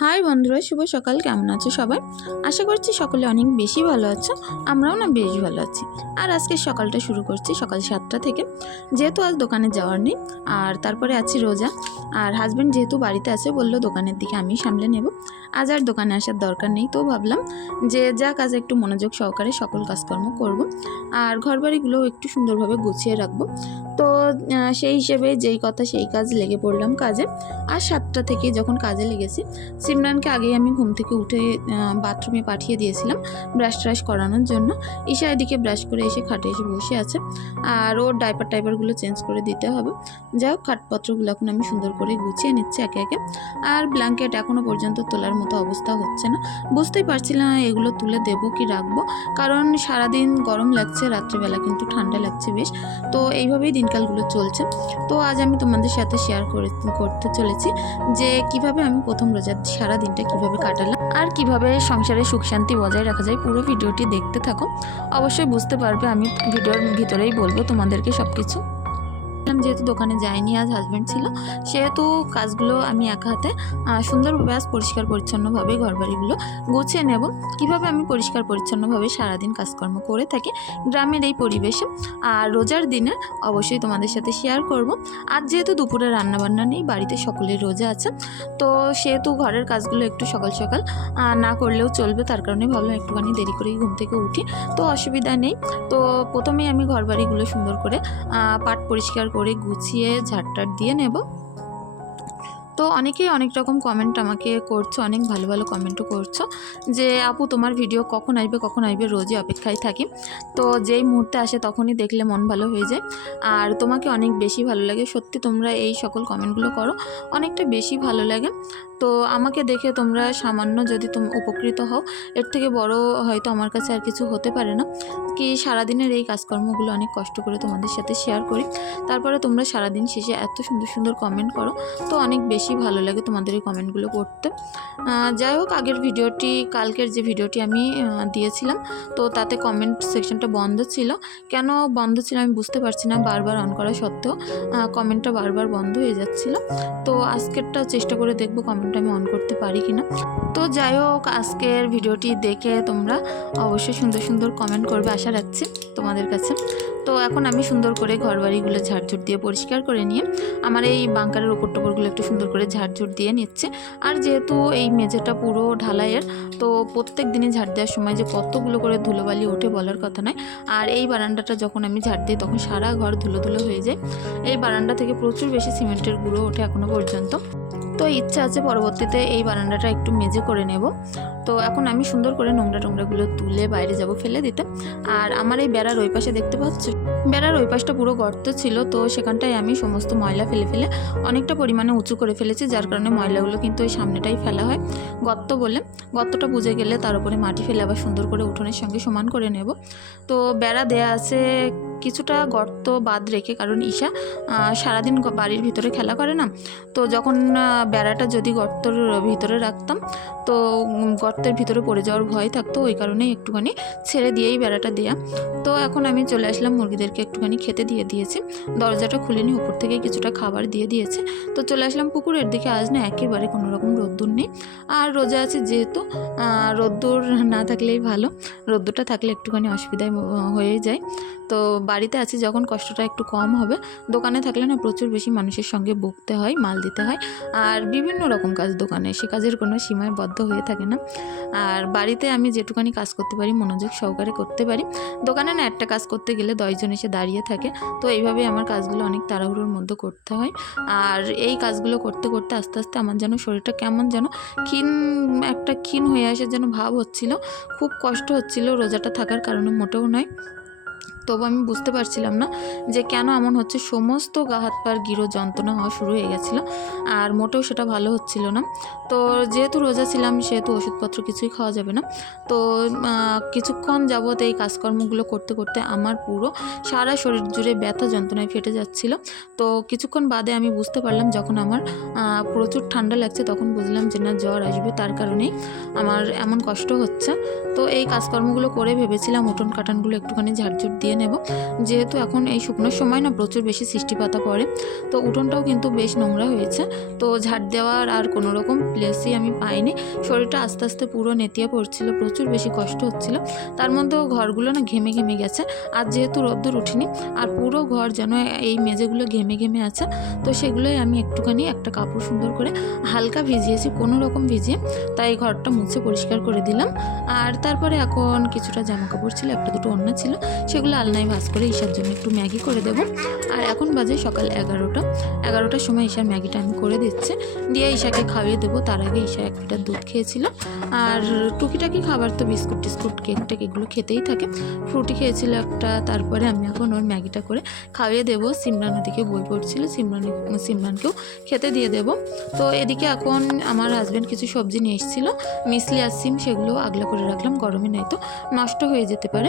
High বন্ধুরা, শুভ সকাল। কেমন আছো সবাই? আশা করছি সকলে অনেক বেশি ভালো আছো, আমরাও না বেশ ভালো আছি। আর আজকে সকালটা শুরু করছি সকাল সাতটা থেকে। যেহেতু আজ দোকানে যাওয়ার নেই, আর তারপরে আছি রোজা। আর হাজব্যান্ড যেহেতু বাড়িতে আছে, বলল দোকানের দিকে আমি সামলে নেব। আজ আর দোকানে আসার দরকার নেই। তো ভাবলাম যে যা কাজে একটু মনোযোগ সহকারে সকল কাজকর্ম করব আর ঘরবাড়িগুলোও একটু সুন্দরভাবে গুছিয়ে রাখব। তো সেই হিসেবে যেই কথা সেই কাজ লেগে পড়লাম কাজে। আর সাতটা থেকে যখন কাজে লেগেছি, সিমরানকে আগেই আমি ঘুম থেকে উঠে বাথরুমে পাঠিয়ে দিয়েছিলাম ব্রাশ ট্রাশ করানোর জন্য। ঈশা এদিকে ব্রাশ করে এসে খাটে এসে বসে আছে। আর ওর ডাইপার টাইপারগুলো চেঞ্জ করে দিতে হবে। যাই হোক, খাটপত্রগুলো এখন আমি সুন্দর করে গুছিয়ে নিচ্ছি একে একে। আর ব্ল্যাঙ্কেট এখনও পর্যন্ত তোলার মতো অবস্থা হচ্ছে না। বুঝতেই পারছিলাম এগুলো তুলে দেবো কি রাখব। কারণ সারাদিন গরম লাগছে, রাত্রেবেলা কিন্তু ঠান্ডা লাগছে বেশ। তো এইভাবেই দিনকালগুলো চলছে। তো আজ আমি তোমাদের সাথে শেয়ার করে, করতে চলেছি যে কীভাবে আমি প্রথম রোজার সারা দিনটা কীভাবে কাটালাম আর কীভাবে সংসারে সুখ শান্তি বজায় রাখা যায় পুরো ভিডিওটি দেখতে থাকো। অবশ্যই বুঝতে পারবে আমি ভিডিওর ভিতরেই বলব তোমাদেরকে সব কিছু যেহেতু দোকানে যাইনি আজ হাজব্যান্ড ছিল সেহেতু কাজগুলো আমি একা হাতে আহ, সুন্দরভাবে আজ পরিষ্কার পরিচ্ছন্নভাবে ঘরবাড়িগুলো গুছিয়ে নেব। কীভাবে আমি পরিষ্কার পরিচ্ছন্নভাবে সারাদিন কাজকর্ম করে থাকি গ্রামের এই পরিবেশে আর রোজার দিনে অবশ্যই তোমাদের সাথে শেয়ার করব। আজ যেহেতু দুপুরে রান্নাবান্না নেই বাড়িতে সকলের রোজা আছে তো সেহেতু ঘরের কাজগুলো একটু সকাল সকাল না করলেও চলবে তার কারণে ভাবলাম একটুখানি দেরি করেই ঘুম থেকে উঠি তো অসুবিধা নেই। তো প্রথমেই আমি ঘরবাড়িগুলো সুন্দর করে পাট পরিষ্কার করে গুছিয়ে ঝাড়টার দিয়ে নেব। তো অনেকেই অনেক রকম কমেন্ট আমাকে করছ, অনেক ভালো ভালো কমেন্টও করছ যে, আপু, তোমার ভিডিও কখন আসবে কখন আসবে? রোজই অপেক্ষায় থাকি। তো যেই মুহূর্তে আসে তখনই দেখলে মন ভালো হয়ে যায়। আর তোমাকে অনেক বেশি ভালো লাগে। সত্যি তোমরা এই সকল কমেন্টগুলো করো, অনেকটা বেশি ভালো লাগে। তো আমাকে দেখে তোমরা সামান্য যদি তোম, উপকৃত হও, এর থেকে বড় হয়তো আমার কাছে আর কিছু হতে পারে না। কি সারাদিনের এই কাজকর্মগুলো অনেক কষ্ট করে তোমাদের সাথে শেয়ার করি। তারপরে তোমরা সারাদিন শেষে এত সুন্দর সুন্দর কমেন্ট করো। তো অনেক বেশি ভালো লাগে তোমাদের এই কমেন্টগুলো আহ, যাই হোক আগের ভিডিওটি কালকের যে ভিডিওটি আমি দিয়েছিলাম তো তাতে কমেন্ট সেকশনটা বন্ধ ছিল। কেন বন্ধ ছিল আমি বুঝতে পারছি না বারবার অন করা সত্ত্বেও কমেন্টটা বারবার বন্ধ হয়ে যাচ্ছিল। তো আজকেরটা চেষ্টা করে দেখব কমেন্টটা আমি অন করতে পারি কি না তো যাই হোক আজকের ভিডিওটি দেখে তোমরা অবশ্যই সুন্দর সুন্দর কমেন্ট করবে আশা রাখছি তোমাদের কাছে। তো এখন আমি সুন্দর করে ঘরবাড়িগুলো ঝাড়ঝুট দিয়ে পরিষ্কার করে নিয়ে আমার এই বাংকারের ওপর টোপরগুলো একটু সুন্দর করে ঝাড়ঝুট দিয়ে নিচ্ছে। আর যেহেতু এই মেঝেটা পুরো ঢালাইয়ের, তো প্রত্যেক দিনই ঝাড় দেওয়ার সময় যে কতগুলো করে ধুলোবালি ওঠে বলার কথা নয়। আর এই বারান্দাটা যখন আমি ঝাড় দিই, তখন সারা ঘর ধুলো ধুলো হয়ে যায়। এই বারান্দা থেকে প্রচুর বেশি সিমেন্টের গুঁড়ো ওঠে এখনও পর্যন্ত। তো ইচ্ছা আছে পরবর্তীতে এই বারান্দাটা একটু মেজে করে নেব। তো এখন আমি সুন্দর করে নোংরা টোংরাগুলো তুলে বাইরে যাব ফেলে দিতে। আর আমার এই বেড়ার ওই পাশে দেখতে পাচ্ছ? বেড়ার ওই পাশটা পুরো গর্ত ছিল, তো সেখানটায় আমি সমস্ত ময়লা ফেলে ফেলে অনেকটা পরিমাণে উঁচু করে ফেলেছি, যার কারণে ময়লাগুলো কিন্তু ওই সামনেটাই ফেলা হয়। গর্ত বলে, গর্তটা বুঝে গেলে তার উপরে মাটি ফেলে আবার সুন্দর করে উঠোনের সঙ্গে সমান করে নেব। তো বেড়া দেয়া আছে কিছুটা গর্ত বাদ রেখে, কারণ ঈশা সারাদিন বাড়ির ভিতরে খেলা করে না। তো যখন বেড়াটা যদি গর্তর ভিতরে রাখতাম, তো গর্তের ভিতরে পড়ে যাওয়ার ভয় থাকতো, ওই কারণেই একটুখানি ছেড়ে দিয়েই বেড়াটা দেয়া। তো এখন আমি চলে আসলাম, মুরগিদেরকে একটুখানি খেতে দিয়ে দিয়েছি। দরজাটা খুলিনি, উপর থেকে কিছুটা খাবার দিয়ে দিয়েছে। তো চলে আসলাম পুকুরের দিকে, আজ না একেবারে কোনো রকম রোদ্দুর নেই। আর রোজা আছে যেহেতু রোদ্দুর না থাকলেই ভালো। রোদ্দুরটা থাকলে একটুখানি অসুবিধায় হয়ে যায়। তো বাড়িতে আছে যখন কষ্টটা একটু কম হবে। দোকানে থাকলে না প্রচুর বেশি মানুষের সঙ্গে বকতে হয়, মাল দিতে হয়। আর বিভিন্ন রকম কাজ দোকানে, সে কাজের কোনো সীমায় বদ্ধ হয়ে থাকে না। আর বাড়িতে আমি যেটুকানি কাজ করতে পারি, মনোযোগ সহকারে করতে পারি। দোকানে না একটা কাজ করতে গেলে দশজন এসে দাঁড়িয়ে থাকে। তো এইভাবেই আমার কাজগুলো অনেক তাড়াহুড়োর মধ্যে করতে হয়। আর এই কাজগুলো করতে করতে আস্তে আস্তে আমার যেন শরীরটা কেমন যেন ক্ষীণ, একটা ক্ষীণ হয়ে আসে যেন ভাব হচ্ছিল। খুব কষ্ট হচ্ছিল রোজাটা থাকার কারণে, মোটেও নয়। তবু আমি বুঝতে পারছিলাম না যে কেন এমন হচ্ছে। সমস্ত গা হাত পার গিরো যন্ত্রণা হওয়া শুরু হয়ে গেছিল, আর মোটেও সেটা ভালো হচ্ছিল না। তো যেহেতু রোজা ছিলাম, সেহেতু ওষুধপত্র কিছুই খাওয়া যাবে না। তো কিছুক্ষণ যাবত এই কাজকর্মগুলো করতে করতে আমার পুরো সারা শরীর জুড়ে ব্যথা যন্ত্রণায় ফেটে যাচ্ছিল। তো কিছুক্ষণ বাদে আমি বুঝতে পারলাম, যখন আমার প্রচুর ঠান্ডা লাগছে, তখন বুঝলাম যে না, জ্বর আসবে, তার কারণেই আমার এমন কষ্ট হচ্ছে। তো এই কাজকর্মগুলো করে ভেবেছিলাম উঠোন কাটানগুলো একটুখানি ঝাড়ঝুট দিয়ে নেব। যেহেতু এখন এই শুকনোর সময় না প্রচুর বেশি সৃষ্টি পাতা পড়ে, তো উঠোনটাও কিন্তু বেশ নোংরা হয়েছে। তো ঝাড় দেওয়ার আর কোনো রকম প্লেসই আমি পাইনি। শরীরটা আস্তে আস্তে পুরো নেতিয়ে পড়ছিল, প্রচুর বেশি কষ্ট হচ্ছিল। তার মধ্যেও ঘরগুলো না ঘেমে ঘেমে গেছে। আর যেহেতু রোদ্দুর উঠিনি, আর পুরো ঘর যেন এই মেঝেগুলো ঘেমে ঘেমে আছে, তো সেগুলোই আমি একটুখানি একটা কাপড় সুন্দর করে হালকা ভিজিয়েছি, কোনো রকম ভিজিয়ে। তাই ঘরটা মুছে পরিষ্কার করে দিলাম। আর তারপরে এখন কিছুটা জামা কাপড় ছিল, একটা দুটো অন্য ছিল, সেগুলো আলনায় ভাজ করে ঈশার জন্য একটু ম্যাগি করে দেবো। আর এখন বাজে সকাল এগারোটা। এগারোটার সময় ঈশার ম্যাগিটা আমি করে দিচ্ছি। দিয়ে ঈশাকে খাইয়ে দেবো। তার আগে ঈশা এক লিটার দুধ খেয়েছিল। আর টুকিটাকি খাবার তো বিস্কুট টিস্কুট, কেক টেক এগুলো খেতেই থাকে। ফ্রুটি খেয়েছিল একটা। তারপরে আমি এখন ওর ম্যাগিটা করে খাইয়ে দেবো। সিমরান ওদিকে বই পড়ছিল। সিমরান, সিমরানকেও খেতে দিয়ে দেবো। তো এদিকে এখন আমার হাজব্যান্ড কিছু সবজি নিয়ে এসেছিল। মিসলি আর সিম সেগুলো আগলা করে রাখলাম। গরমে নয়তো নষ্ট হয়ে যেতে পারে।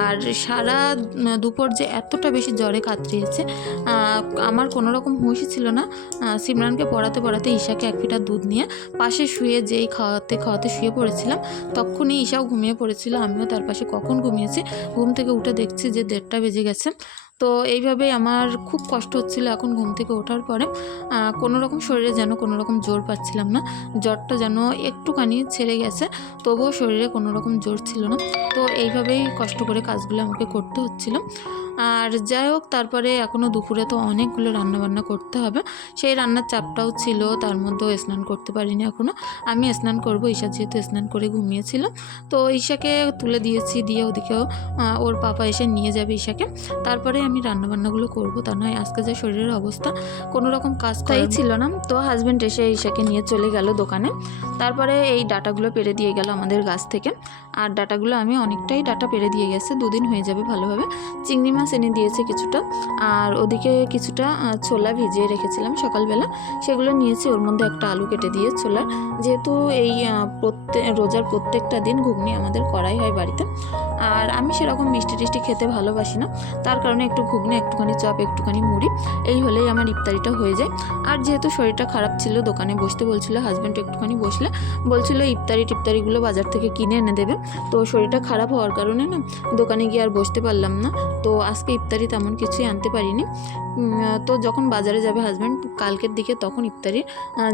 আর সারা উম, দুপুর যে এতটা বেশি জ্বরে কাতরিয়েছে আমার কোনো রকম হুঁশই ছিল না। সিমরানকে পড়াতে পড়াতে ঈশাকে এক ফিটার দুধ নিয়ে পাশে শুয়ে যেই খাওয়াতে খাওয়াতে শুয়ে পড়েছিলাম তখনই ঈশাও ঘুমিয়ে পড়েছিল আমিও তার পাশে কখন ঘুমিয়েছি ঘুম থেকে উঠে দেখছি যে দেড়টা বেজে গেছে। তো এইভাবেই আমার খুব কষ্ট হচ্ছিল এখন ঘুম থেকে ওঠার পরে। কোনো রকম শরীরে যেন কোনো রকম জোর পাচ্ছিলাম না। জ্বরটা যেন একটুখানি ছেড়ে গেছে, তবুও শরীরে কোনো রকম জোর ছিল না। তো এইভাবেই কষ্ট করে কাজগুলো আমাকে করতে হচ্ছিল। আর যাই হোক তারপরে এখনও দুপুরে তো অনেকগুলো রান্নাবান্না করতে হবে। সেই রান্নার চাপটাও ছিল তার মধ্যেও স্নান করতে পারিনি এখনও আমি স্নান করব ঈশা যেহেতু স্নান করে ঘুমিয়েছিল। তো ঈশাকে তুলে দিয়েছি দিয়ে ওদিকেও ওর পাপা এসে নিয়ে যাবে ঈশাকে। তারপরে আমি রান্নাবান্নাগুলো করব তা নয় আজকে যে শরীরের অবস্থা কোনো রকম কাজ তাই ছিল না। তো হাজব্যান্ড এসে ঈশাকে নিয়ে চলে গেল দোকানে। তারপরে এই ডাটাগুলো পেরে দিয়ে গেল আমাদের গাছ থেকে। আর ডাটাগুলো আমি অনেকটাই ডাটা পেরে দিয়ে গেছে দুদিন হয়ে যাবে ভালোভাবে। চিংড়ি মাছ এনে দিয়েছে কিছুটা। আর ওদিকে কিছুটা ছোলা ভিজিয়ে রেখেছিলাম সকালবেলা। সেগুলো নিয়েছি, ওর মধ্যে একটা আলু কেটে দিয়ে ছোলার। যেহেতু এই প্রত্যেক রোজার প্রত্যেকটা দিন ঘুগনি আমাদের করাই হয় বাড়িতে। আর আমি সেরকম মিষ্টি টিষ্টি খেতে ভালোবাসি না। তার কারণে একটু ঘুগনি, একটুখানি চপ, একটুখানি মুড়ি, এই হলেই আমার ইফতারিটা হয়ে যায়। আর যেহেতু শরীরটা খারাপ ছিল, দোকানে বসতে বলছিল হাজব্যান্ড একটুখানি বসলে, বলছিল ইফতারি টিফতারিগুলো বাজার থেকে কিনে এনে দেবে। তো শরীরটা খারাপ হওয়ার কারণে না, দোকানে গিয়ে আর বসতে পারলাম না। তো আজকে ইফতারি তেমন কিছুই আনতে পারিনি। তো যখন বাজারে যাবে হাজব্যান্ড কালকের দিকে তখন ইফতারির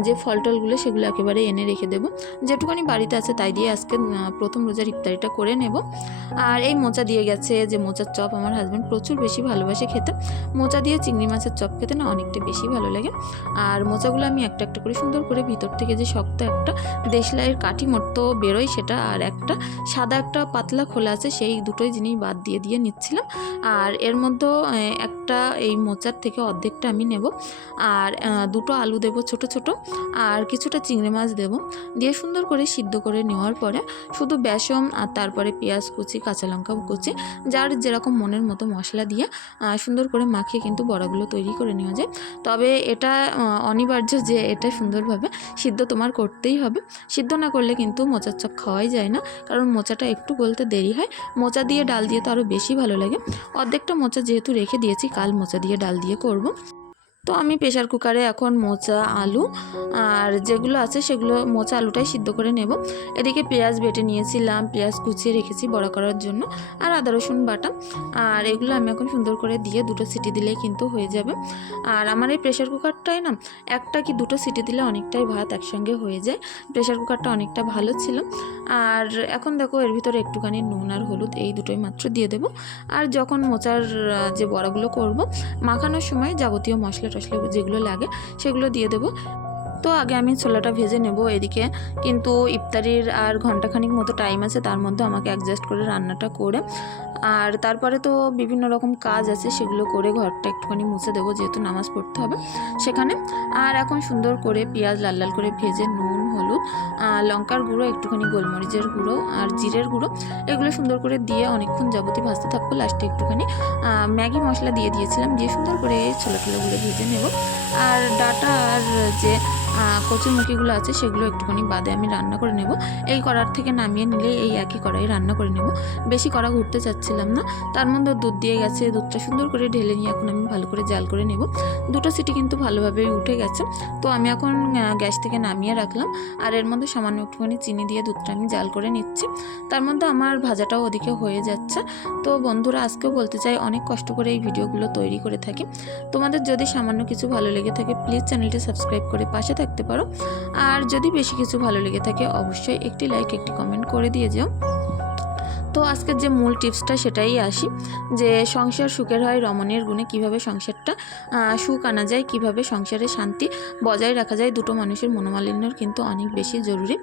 যে ফল টলগুলো সেগুলো একেবারে এনে রেখে দেবো। যেটুকানি বাড়িতে আছে তাই দিয়ে আজকে প্রথম রোজার ইফতারিটা করে নেব। আর এই মোচা দিয়ে গেছে যে মোচার চপ আমার হাজব্যান্ড প্রচুর বেশি ভালোবাসে খেতে। মোচা দিয়ে চিংড়ি মাছের চপ খেতে না অনেকটা বেশি ভালো লাগে। আর মোচাগুলো আমি একটা একটা করে সুন্দর করে ভিতর থেকে যে শক্ত একটা দেশলাইয়ের কাঠি মতো বেরোয় সেটা, আর একটা সাদা একটা পাতলা খোলা আছে সেই দুটোই জিনিস বাদ দিয়ে দিয়ে নিচ্ছিলাম। আর এর মধ্যেও একটা এই মোচার থেকে অর্ধেকটা আমি নেব। আর দুটো আলু দেব ছোট ছোট আর কিছুটা চিংড়ি মাছ দেব। দিয়ে সুন্দর করে সিদ্ধ করে নেওয়ার পরে শুধু বেসম আর তারপরে পেঁয়াজ কুচি, কাঁচা লঙ্কা কুচি, যার যেরকম মনের মতো মশলা দিয়ে সুন্দর করে মাখিয়ে কিন্তু বড়াগুলো তৈরি করে নেওয়া যায়। তবে এটা অনিবার্য যে এটা সুন্দরভাবে সিদ্ধ তোমার করতেই হবে। সিদ্ধ না করলে কিন্তু মোচার চপ খাওয়াই যায় না। কারণ মোচাটা একটু গলতে দেরি হয়। মোচা দিয়ে ডাল দিয়ে তো আরও বেশি ভালো লাগে। অর্ধেকটা মোচা যেহেতু রেখে দিয়েছি, কাল মোচা দিয়ে ডাল দিয়ে করব। তো আমি প্রেশার কুকারে এখন মোচা, আলু আর যেগুলো আছে সেগুলো মোচা, আলুটাই সিদ্ধ করে নেব। এদিকে পেঁয়াজ বেটে নিয়েছিলাম, পেঁয়াজ কুচিয়ে রেখেছি বড়া করার জন্য আর আদা, রসুন বাটা। আর এগুলো আমি এখন সুন্দর করে দিয়ে দুটো সিটি দিলেই কিন্তু হয়ে যাবে। আর আমার এই প্রেশার কুকারটাই না, একটা কি দুটো সিটি দিলে অনেকটাই ভাত একসঙ্গে হয়ে যায়। প্রেশার কুকারটা অনেকটা ভালো ছিল। আর এখন দেখো এর ভিতরে একটুখানি নুন আর হলুদ এই দুটোই মাত্র দিয়ে দেবো। আর যখন মোচার যে বড়াগুলো করব, মাখানোর সময় যাবতীয় মশলা টশলা যেগুলো লাগে সেগুলো দিয়ে দেবো। তো আগে আমি ছোলাটা ভেজে নেব এদিকে। কিন্তু ইফতারির আর ঘন্টাখানিক মতো টাইম আছে, তার মধ্যে আমাকে অ্যাডজাস্ট করে রান্নাটা করে। আর তারপরে তো বিভিন্ন রকম কাজ আছে, সেগুলো করে ঘরটা একটুখানি মুছে দেবো, যেহেতু নামাজ পড়তে হবে সেখানে। আর এখন সুন্দর করে পেঁয়াজ লাল লাল করে ভেজে নুন হলুদ লঙ্কার গুঁড়ো, একটুখানি গোলমরিচের গুঁড়ো, আর জিরের গুঁড়ো, এগুলো সুন্দর করে দিয়ে অনেকক্ষণ যাবতীয় ভাজতে থাকব লাস্টে একটুখানি। ম্যাগি মশলা দিয়ে দিয়েছিলাম, দিয়ে সুন্দর করে ছোলা ছোলাগুলো ভেজে নেব। আর ডাটা আর যে কচুরমুখিগুলো আছে, সেগুলো একটুখানি বাদে আমি রান্না করে নেব। এই কড়ার থেকে নামিয়ে নিলে এই একই কড়াই রান্না করে নেব। বেশি কড়া ঘুরতে চাচ্ছিলাম না, তার মধ্যে দুধ দিয়ে গেছে, দুধটা সুন্দর করে ঢেলে নিয়ে এখন আমি ভালো করে জাল করে নেব। দুটো সিটি কিন্তু ভালোভাবেই উঠে গেছে। তো আমি এখন গ্যাস থেকে নামিয়ে রাখলাম। আর এর মধ্যে সামান্য একটুখানি চিনি দিয়ে দুধটা আমি জাল করে নিচ্ছি। তার মধ্যে আমার ভাজাটাও ওদিকে হয়ে যাচ্ছে। তো বন্ধুরা, আজকেও বলতে চাই, অনেক কষ্ট করে এই ভিডিওগুলো তৈরি করে থাকি। তোমাদের যদি সামান্য কিছু ভালো লেগে থাকে প্লিজ চ্যানেলটি সাবস্ক্রাইব করে পাশে থাকতে পারো। আর যদি বেশি কিছু ভালো লেগে থাকে, অবশ্যই একটি লাইক একটি কমেন্ট করে দিয়ে যেও। তো আজকের যে মূল টিপসটা সেটাই আসি যে সংসার সুখের হয় রমণের গুণে কীভাবে সংসারটা সুখ আনা যায় কীভাবে সংসারে শান্তি বজায় রাখা যায় দুটো মানুষের মনোমালিন্যর কিন্তু অনেক বেশি জরুরি।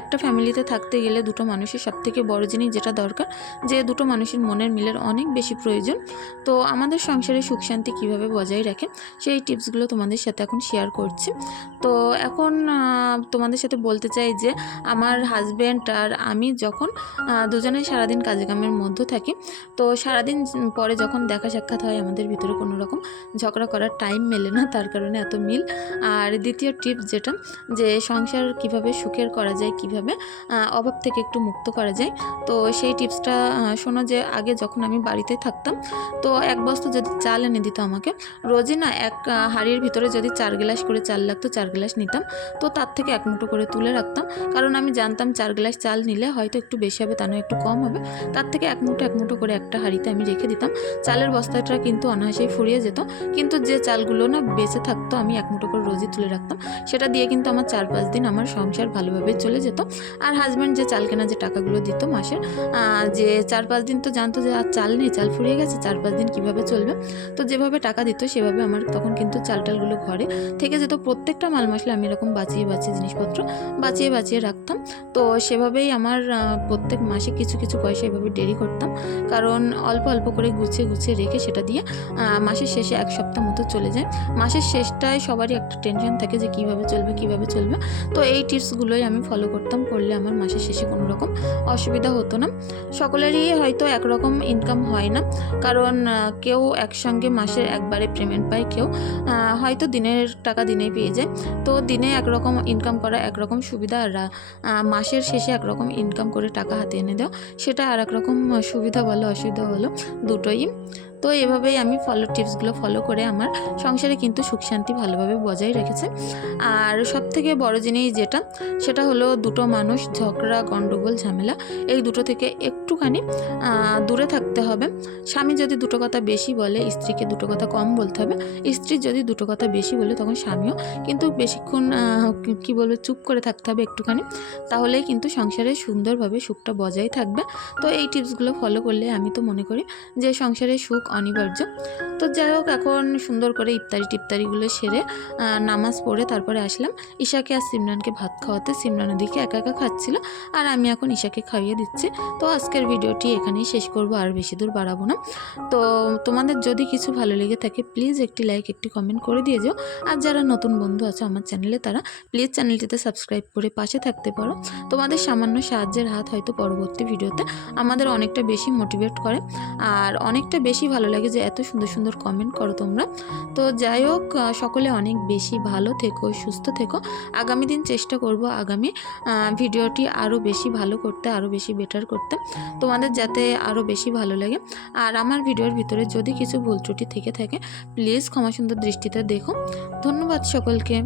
একটা ফ্যামিলিতে থাকতে গেলে দুটো মানুষের সবথেকে বড় জিনিস যেটা দরকার যে দুটো মানুষের মনের মিলের অনেক বেশি প্রয়োজন। তো আমাদের সংসারে সুখ শান্তি কীভাবে বজায় রাখে সেই টিপসগুলো তোমাদের সাথে এখন শেয়ার করছি। তো এখন তোমাদের সাথে বলতে চাই যে আমার হাজব্যান্ড আর আমি যখন আহ, দুজনে সারাদিন কাজে কামের মধ্যে থাকি। তো সারাদিন পরে যখন দেখা সাক্ষাৎ হয় আমাদের ভিতরে কোনো রকম ঝগড়া করার টাইম মেলে না, তার কারণে এত মিল। আর দ্বিতীয় টিপস যেটা, যে সংসার কীভাবে সুখের করা যায়, কীভাবে অভাব থেকে একটু মুক্ত করা যায়। তো সেই টিপসটা শোনো যে আগে যখন আমি বাড়িতে থাকতাম, তো এক বস্তা যদি চাল এনে দিত আমাকে, রোজই না এক হাঁড়ির ভিতরে যদি চার গ্লাস করে চাল লাগতো, চার গ্লাস নিতাম। তো তার থেকে এক মুঠো করে তুলে রাখতাম। কারণ আমি জানতাম চার গ্লাস চাল নিলে হয়তো একটু বেশি হবে, তা একটু কম হবে, তার থেকে এক মুঠো এক মুঠো করে একটা হাঁড়িতে আমি রেখে দিতাম। চালের বস্তাটা কিন্তু অনায়াসেই ফুরিয়ে যেত। কিন্তু যে চালগুলো না বেঁচে থাকতো, আমি এক মুঠো করে রোজই তুলে রাখতাম। সেটা দিয়ে কিন্তু আমার চার পাঁচ দিন আমার সংসার ভালোভাবে চলে যেত। আর হাজব্যান্ড যে চাল কেনা যে টাকাগুলো দিত মাসের যে চার পাঁচ দিন তো জানতো যে আর চাল নেই, চাল ফুরিয়ে গেছে চার পাঁচ দিন কীভাবে চলবে? তো যেভাবে টাকা দিত, সেভাবে আমার তখন কিন্তু চাল টালগুলো ঘরে থেকে যেত। প্রত্যেকটা মাল মশলা আমি এরকম বাঁচিয়ে বাঁচিয়ে জিনিসপত্র বাঁচিয়ে বাঁচিয়ে রাখতাম। তো সেভাবেই আমার প্রত্যেক মাসে কিছু কিছু পয়সা এভাবে দেরি করতাম। কারণ অল্প অল্প করে গুছিয়ে গুছিয়ে রেখে সেটা দিয়ে মাসের শেষে এক সপ্তাহ মতো চলে যায়। মাসের শেষটায় সবারই একটা টেনশন থাকে যে কীভাবে চলবে কীভাবে চলবে। তো এই টিপসগুলোই আমি ফলো করতাম, করলে আমার মাসের শেষে কোনো রকম অসুবিধা হতো না। সকলেরই হয়তো একরকম ইনকাম হয় না। কারণ কেউ একসঙ্গে মাসের একবারে পেমেন্ট পায়, কেউ হয়তো দিনের টাকা দিনেই পেয়ে যায়। তো দিনে একরকম ইনকাম করা একরকম সুবিধা, আর মাসের শেষে একরকম ইনকাম করে টাকা হাতে এনে দেওয়া সেটা আর একরকম সুবিধা বলো অসুবিধা বলো দুটোই তো এভাবেই আমি ফলো টিপসগুলো ফলো করে আমার সংসারে কিন্তু সুখ শান্তি ভালোভাবে বজায় রেখেছে। আর সব থেকে বড় জিনিস যেটা, সেটা হলো দুটো মানুষ, ঝগড়া গণ্ডগোল ঝামেলা, এই দুটো থেকে একটুখানি দূরে থাকতে হবে। স্বামী যদি দুটো কথা বেশি বলে, স্ত্রীকে দুটো কথা কম বলতে হবে। স্ত্রী যদি দুটো কথা বেশি বলে, তখন স্বামীও কিন্তু বেশিক্ষণ কি বলবে, চুপ করে থাকতে হবে একটুখানি। তাহলেই কিন্তু সংসারে সুন্দরভাবে সুখটা বজায় থাকবে। তো এই টিপসগুলো ফলো করলে আমি তো মনে করি যে সংসারে সুখ অনিবার্য। তো যাই হোক, এখন সুন্দর করে ইফতারি টিফতারিগুলো সেরে নামাজ পড়ে তারপরে আসলাম। ঈশাকে আর সিমরানকে ভাত খাওয়াতে সিমরান ওদিকে একা একা খাচ্ছিল আর আমি এখন ঈশাকে খাইয়ে দিচ্ছি। তো আজকের ভিডিওটি এখানেই শেষ করব, আর বেশি দূর বাড়াবো না। তো তোমাদের যদি কিছু ভালো লেগে থাকে, প্লিজ একটি লাইক, একটি কমেন্ট করে দিয়ে যাও। আর যারা নতুন বন্ধু আছে আমার চ্যানেলে, তারা প্লিজ চ্যানেলটিতে সাবস্ক্রাইব করে পাশে থাকতে পারো। তোমাদের সামান্য সাহায্যের হাত হয়তো পরবর্তী ভিডিওতে আমাদের অনেকটা বেশি মোটিভেট করে, আর অনেকটা বেশি ভালো লাগে যে এত সুন্দর সুন্দর কমেন্ট করো তোমরা। তো যাই হোক সকলে অনেক বেশি ভালো থেকো, সুস্থ থেকো। আগামী দিন চেষ্টা করব আগামী ভিডিওটি আরও বেশি ভালো করতে আরও বেশি বেটার করতে। তোমাদের যাতে আরও বেশি ভালো লাগে। আর আমার ভিডিওর ভিতরে যদি কিছু ভুল ত্রুটি থেকে থাকে প্লিজ ক্ষমা সুন্দর দৃষ্টিতে দেখো। ধন্যবাদ সকলকে।